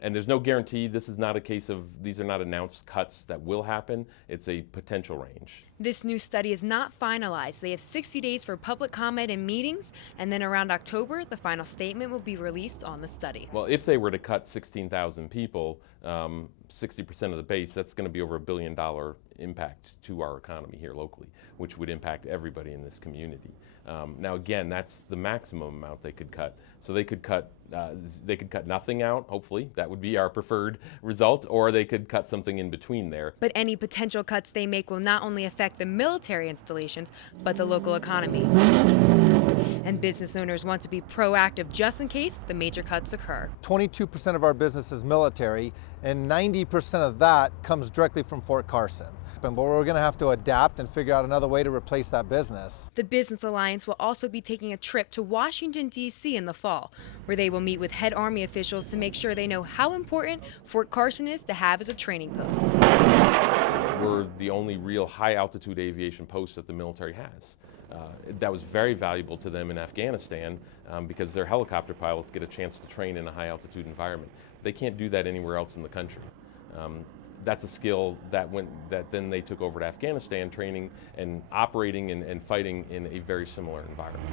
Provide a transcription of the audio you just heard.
And there's no guarantee. This is not a case of, these are not announced cuts that will happen. It's a potential range. This new study is not finalized. They have 60 days for public comment and meetings, and then around October, the final statement will be released on the study. Well, if they were to cut 16,000 people, 60% of the base, that's going to be over $1 billion impact to our economy here locally, which would impact everybody in this community. Now, again, that's the maximum amount they could cut. So they could cut nothing out, hopefully. That would be our preferred result, or they could cut something in between there. But any potential cuts they make will not only affect the military installations, but the local economy. And business owners want to be proactive just in case the major cuts occur. 22% of our business is military, and 90% of that comes directly from Fort Carson. But we're going to have to adapt and figure out another way to replace that business. The Business Alliance will also be taking a trip to Washington, D.C. in the fall, where they will meet with head Army officials to make sure they know how important Fort Carson is to have as a training post. We're the only real high-altitude aviation post that the military has. That was very valuable to them in Afghanistan because their helicopter pilots get a chance to train in a high-altitude environment. They can't do that anywhere else in the country. That's a skill that then they took over to Afghanistan, training and operating and fighting in a very similar environment.